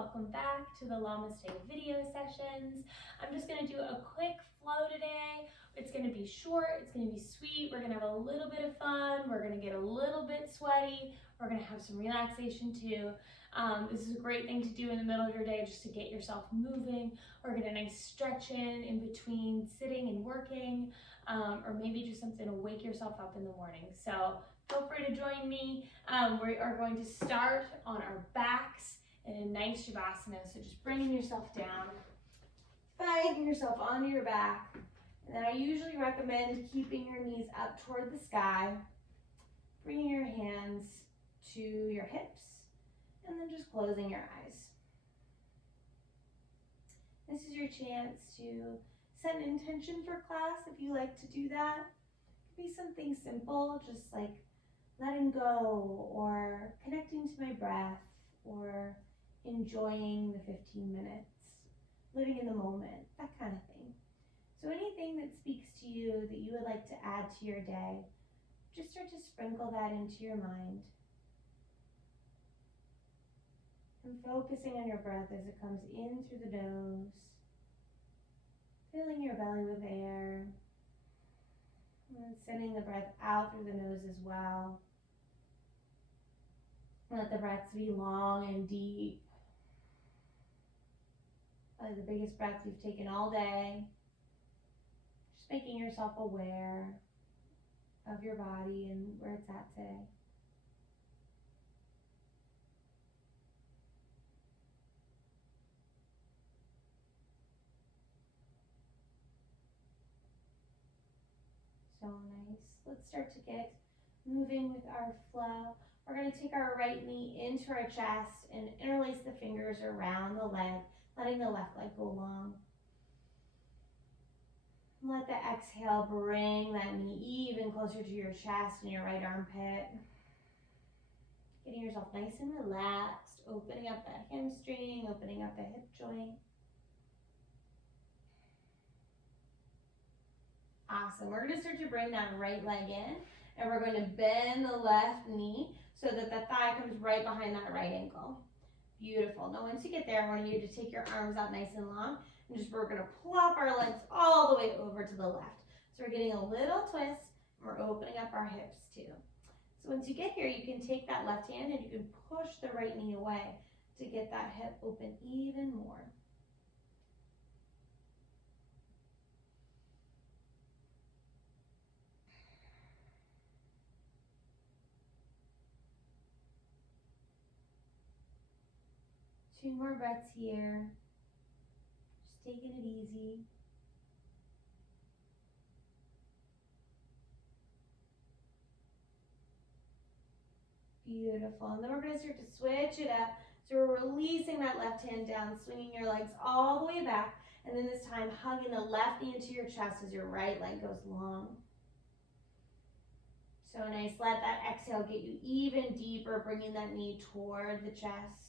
welcome back to the Llamaste video sessions. I'm just gonna do a quick flow today. It's gonna be short, it's gonna be sweet, we're gonna have a little bit of fun, we're gonna get a little bit sweaty, we're gonna have some relaxation too. This is a great thing to do in the middle of your day just to get yourself moving, or get a nice stretch in between sitting and working, or maybe just something to wake yourself up in the morning. So feel free to join me. We are going to start on our backs in a nice shavasana. So just bringing yourself down, finding yourself onto your back. And then I usually recommend keeping your knees up toward the sky, bringing your hands to your hips, and then just closing your eyes. This is your chance to set an intention for class if you like to do that. It could be something simple, just like letting go or connecting to my breath or enjoying the 15 minutes, living in the moment, that kind of thing. So anything that speaks to you that you would like to add to your day, just start to sprinkle that into your mind. And focusing on your breath as it comes in through the nose, filling your belly with air, and sending the breath out through the nose as well. Let the breaths be long and deep. Probably the biggest breath you've taken all day. Just making yourself aware of your body and where it's at today. So nice. Let's start to get moving with our flow. We're going to take our right knee into our chest and interlace the fingers around the leg, letting the left leg go long. Let the exhale bring that knee even closer to your chest and your right armpit. Getting yourself nice and relaxed, opening up that hamstring, opening up the hip joint. Awesome. We're going to start to bring that right leg in, and we're going to bend the left knee so that the thigh comes right behind that right ankle. Beautiful. Now once you get there, I want you to take your arms out nice and long, and we're going to plop our legs all the way over to the left. So we're getting a little twist, and we're opening up our hips too. So once you get here, you can take that left hand and you can push the right knee away to get that hip open even more. Two more breaths here. Just taking it easy. Beautiful. And then we're going to start to switch it up. So we're releasing that left hand down, swinging your legs all the way back. And then this time, hugging the left knee into your chest as your right leg goes long. So nice. Let that exhale get you even deeper, bringing that knee toward the chest.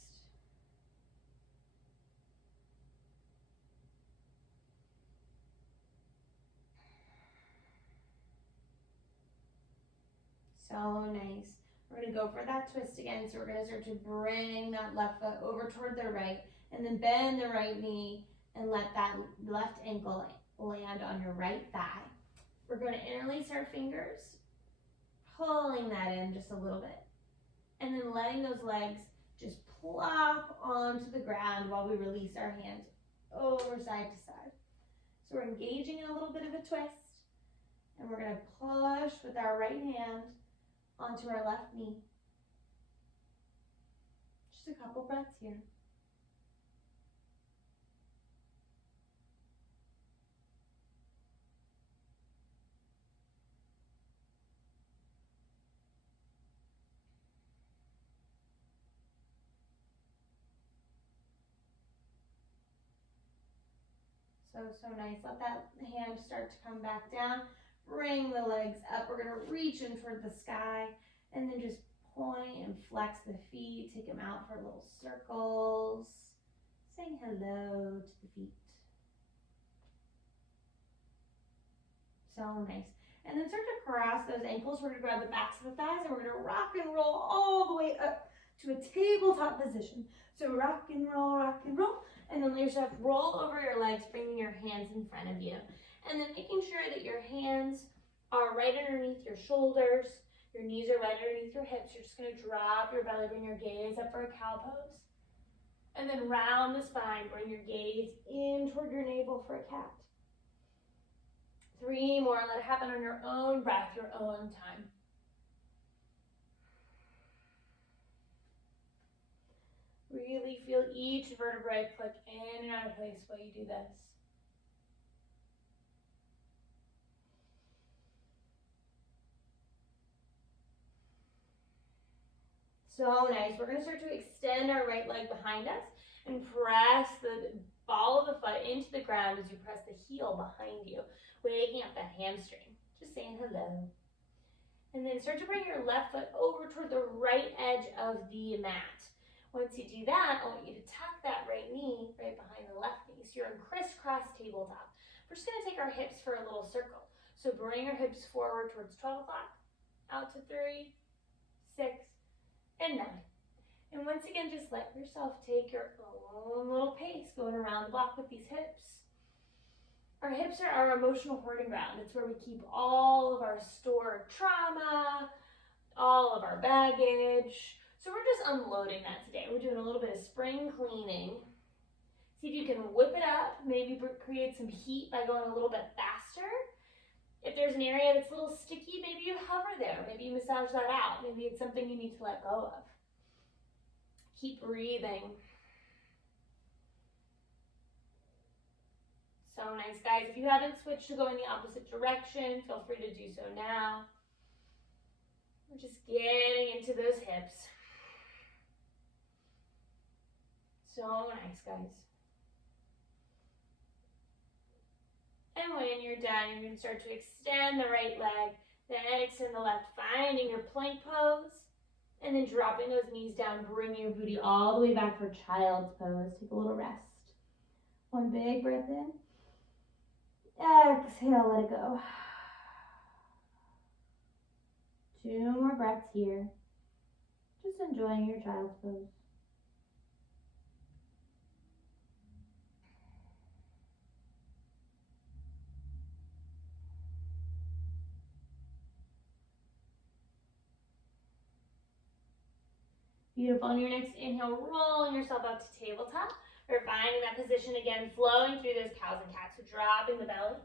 So nice. We're going to go for that twist again. So we're going to start to bring that left foot over toward the right, and then bend the right knee and let that left ankle land on your right thigh. We're going to interlace our fingers, pulling that in just a little bit, and then letting those legs just plop onto the ground while we release our hands over side to side. So we're engaging in a little bit of a twist, and we're going to push with our right hand onto our left knee. Just a couple breaths here. So nice. Let that hand start to come back down. Bring the legs up. We're going to reach in toward the sky, and then just point and flex the feet. Take them out for little circles. Saying hello to the feet. So nice. And then start to cross those ankles. We're going to grab the backs of the thighs, and we're going to rock and roll all the way up to a tabletop position. So rock and roll, and then let yourself roll over your legs, bringing your hands in front of you. And then making sure that your hands are right underneath your shoulders, your knees are right underneath your hips. You're just gonna drop your belly, bring your gaze up for a cow pose. And then round the spine, bring your gaze in toward your navel for a cat. 3 more, let it happen on your own breath, your own time. Really feel each vertebrae click in and out of place while you do this. So nice. We're going to start to extend our right leg behind us and press the ball of the foot into the ground as you press the heel behind you, waking up that hamstring. Just saying hello. And then start to bring your left foot over toward the right edge of the mat. Once you do that, I want you to tuck that right knee right behind the left knee. So you're in crisscross tabletop. We're just going to take our hips for a little circle. So bring your hips forward towards 12 o'clock, out to 3, 6, and 9. And once again, just let yourself take your own little pace going around the block with these hips. Our hips are our emotional hoarding ground. It's where we keep all of our stored trauma, all of our baggage. So we're just unloading that today. We're doing a little bit of spring cleaning. See if you can whip it up, maybe create some heat by going a little bit faster. If there's an area that's a little sticky, maybe you hover there. Maybe you massage that out. Maybe it's something you need to let go of. Keep breathing. So nice, guys. If you haven't switched to go in the opposite direction, feel free to do so now. We're just getting into those hips. So nice, guys. And when you're done, you're going to start to extend the right leg, then extend the left, finding your plank pose, and then dropping those knees down, bring your booty all the way back for child's pose. Take a little rest. One big breath in. Exhale, let it go. 2 more breaths here. Just enjoying your child's pose. Beautiful. On your next inhale, rolling yourself up to tabletop. We're finding that position again, flowing through those cows and cats. So dropping the belly.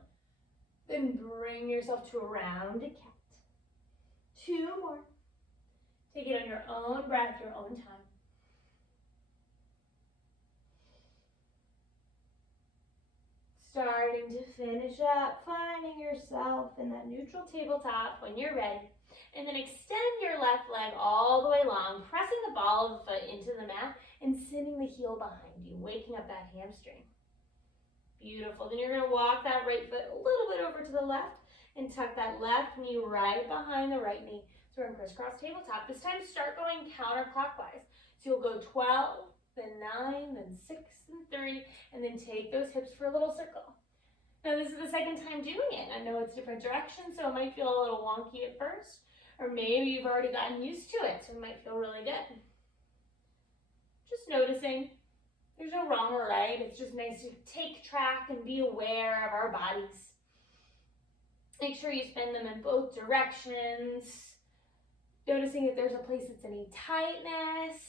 Then bring yourself to a rounded cat. 2 more. Take it on your own breath, your own time. Starting to finish up, finding yourself in that neutral tabletop when you're ready. And then extend your left leg all the way long, pressing the ball of the foot into the mat and sending the heel behind you, waking up that hamstring. Beautiful. Then you're going to walk that right foot a little bit over to the left and tuck that left knee right behind the right knee. So we're in crisscross tabletop. This time start going counterclockwise. So you'll go 12, then 9, then 6, and 3, and then take those hips for a little circle. Now this is the second time doing it. I know it's different directions, so it might feel a little wonky at first, or maybe you've already gotten used to it, so it might feel really good. Just noticing. There's no wrong or right. It's just nice to take track and be aware of our bodies. Make sure you spin them in both directions. Noticing if there's a place that's any tightness.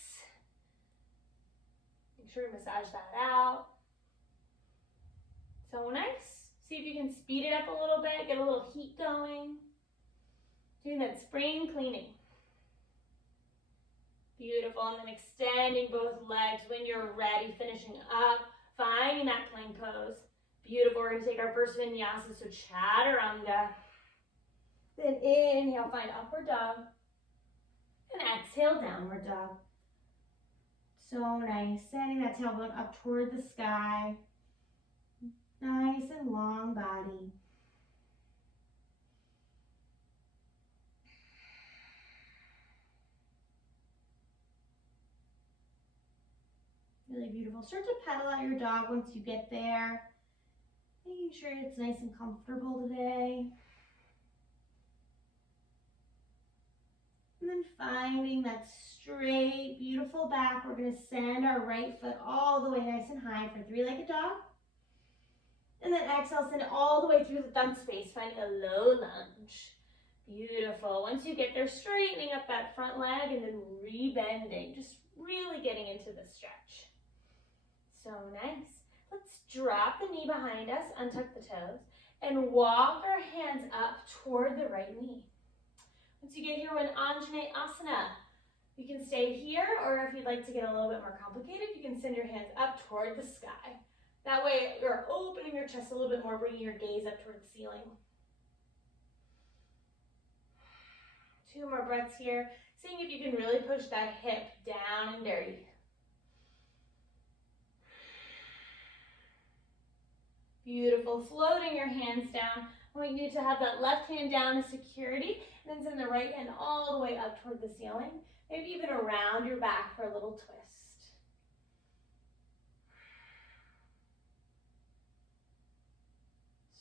Make sure you massage that out. So nice. See if you can speed it up a little bit, get a little heat going. Doing that spring cleaning. Beautiful, and then extending both legs when you're ready, finishing up, finding that plank pose. Beautiful, we're gonna take our first vinyasa, so chaturanga. Then inhale, find upward dog. And exhale, downward dog. So nice, sending that tailbone up toward the sky. Nice and long body. Really beautiful. Start to pedal out your dog once you get there. Making sure it's nice and comfortable today. And then finding that straight, beautiful back. We're going to send our right foot all the way nice and high for three-legged dog. And then exhale, send it all the way through the thumb space, finding a low lunge. Beautiful. Once you get there, straightening up that front leg and then rebending, just really getting into the stretch. So nice. Let's drop the knee behind us, untuck the toes, and walk our hands up toward the right knee. Once you get here, we're in Anjane Asana. You can stay here, or if you'd like to get a little bit more complicated, you can send your hands up toward the sky. That way, you're opening your chest a little bit more, bringing your gaze up toward the ceiling. 2 more breaths here, seeing if you can really push that hip down and dirty. Beautiful, floating your hands down. I want you to have that left hand down as security, and then send the right hand all the way up toward the ceiling, maybe even around your back for a little twist.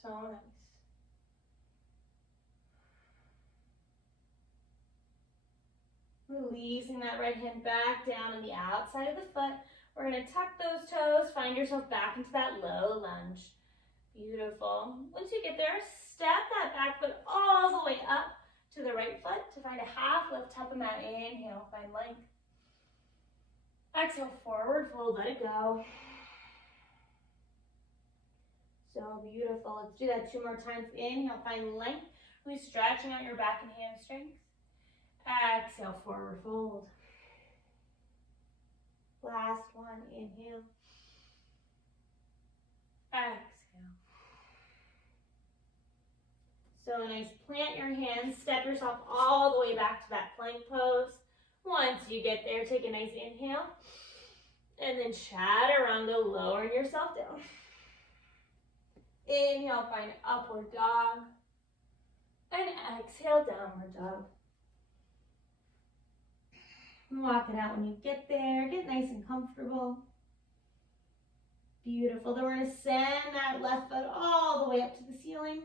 So nice. Releasing that right hand back down on the outside of the foot. We're going to tuck those toes, find yourself back into that low lunge. Beautiful. Once you get there, step that back foot all the way up to the right foot to find a half lift up in that inhale, find length. Exhale, forward fold, let it go. So beautiful. Let's do that 2 more times. Inhale, find length. Really stretching out your back and hamstrings. Exhale, forward fold. Last one, inhale. Exhale. So nice, plant your hands, step yourself all the way back to that plank pose. Once you get there, take a nice inhale. And then chaturanga, lowering yourself down. Inhale, find upward dog. And exhale, downward dog. Walk it out when you get there. Get nice and comfortable. Beautiful. Then we're going to send that left foot all the way up to the ceiling.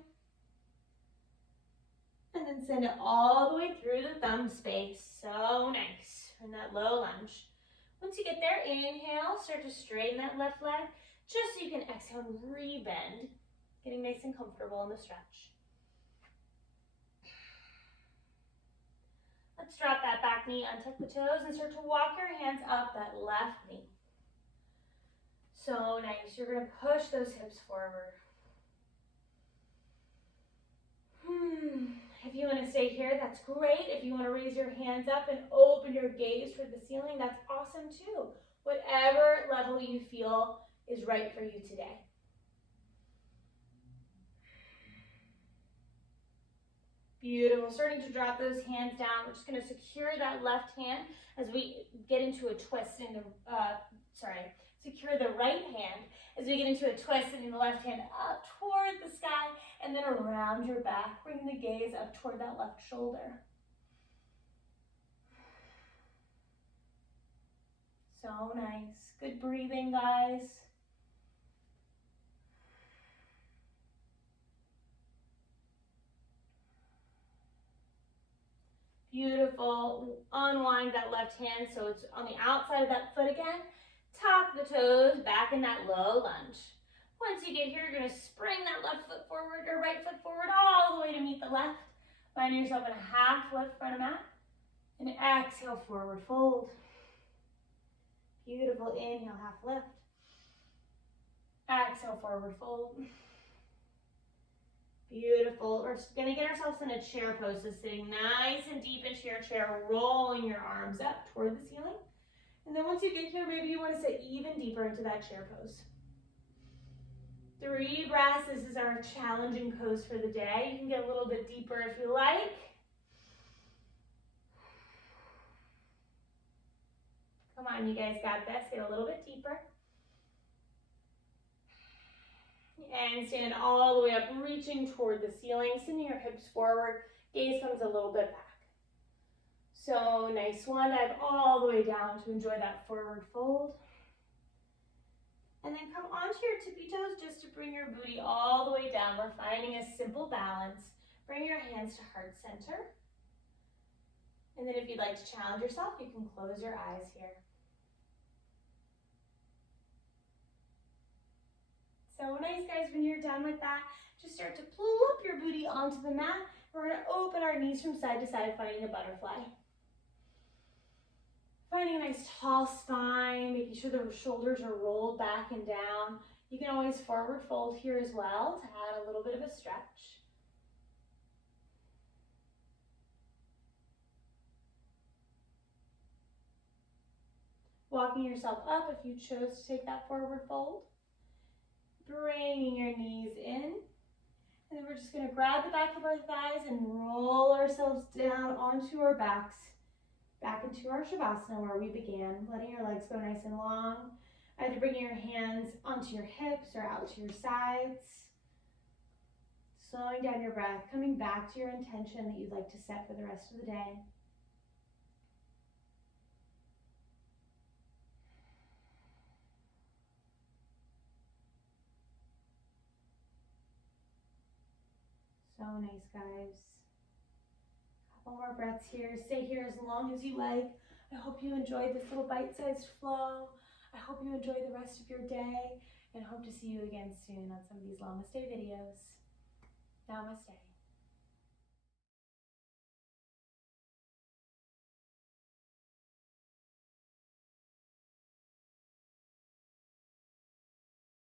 And then send it all the way through the thumb space. So nice. And that low lunge. Once you get there, inhale. Start to straighten that left leg. Just so you can exhale and rebend. Getting nice and comfortable in the stretch. Let's drop that back knee, untuck the toes, and start to walk your hands up that left knee. So nice. You're going to push those hips forward. If you want to stay here, that's great. If you want to raise your hands up and open your gaze toward the ceiling, that's awesome too. Whatever level you feel is right for you today. Beautiful. Starting to drop those hands down. We're just going to secure that left hand as we get into a twist in the, secure the right hand as we get into a twist, and the left hand up toward the sky and then around your back. Bring the gaze up toward that left shoulder. So nice. Good breathing, guys. Beautiful. Unwind that left hand so it's on the outside of that foot again. Tuck the toes back in that low lunge. Once you get here, you're going to spring that left foot forward or right foot forward all the way to meet the left. Find yourself in a half lift front of mat. And exhale, forward fold. Beautiful. Inhale, half lift. Exhale, forward fold. Beautiful. We're just going to get ourselves in a chair pose, so sitting nice and deep into your chair, rolling your arms up toward the ceiling. And then once you get here, maybe you want to sit even deeper into that chair pose. 3 breaths. This is our challenging pose for the day. You can get a little bit deeper if you like. Come on, you guys got this. Get a little bit deeper. And stand all the way up, reaching toward the ceiling, sending your hips forward. Gaze comes a little bit back. So nice. One dive all the way down to enjoy that forward fold. And then come onto your tippy toes just to bring your booty all the way down. We're finding a simple balance. Bring your hands to heart center. And then if you'd like to challenge yourself, you can close your eyes here. So nice, guys. When you're done with that, just start to pull up your booty onto the mat. We're going to open our knees from side to side, finding a butterfly. Finding a nice tall spine, making sure the shoulders are rolled back and down. You can always forward fold here as well to add a little bit of a stretch. Walking yourself up if you chose to take that forward fold. Bringing your knees in. And then we're just going to grab the back of our thighs and roll ourselves down onto our backs. Back into our Shavasana where we began. Letting your legs go nice and long. Either bringing your hands onto your hips or out to your sides. Slowing down your breath. Coming back to your intention that you'd like to set for the rest of the day. So nice, guys. Couple more breaths here. Stay here as long as you like. I hope you enjoyed this little bite-sized flow. I hope you enjoy the rest of your day and hope to see you again soon on some of these Llamaste videos. Namaste.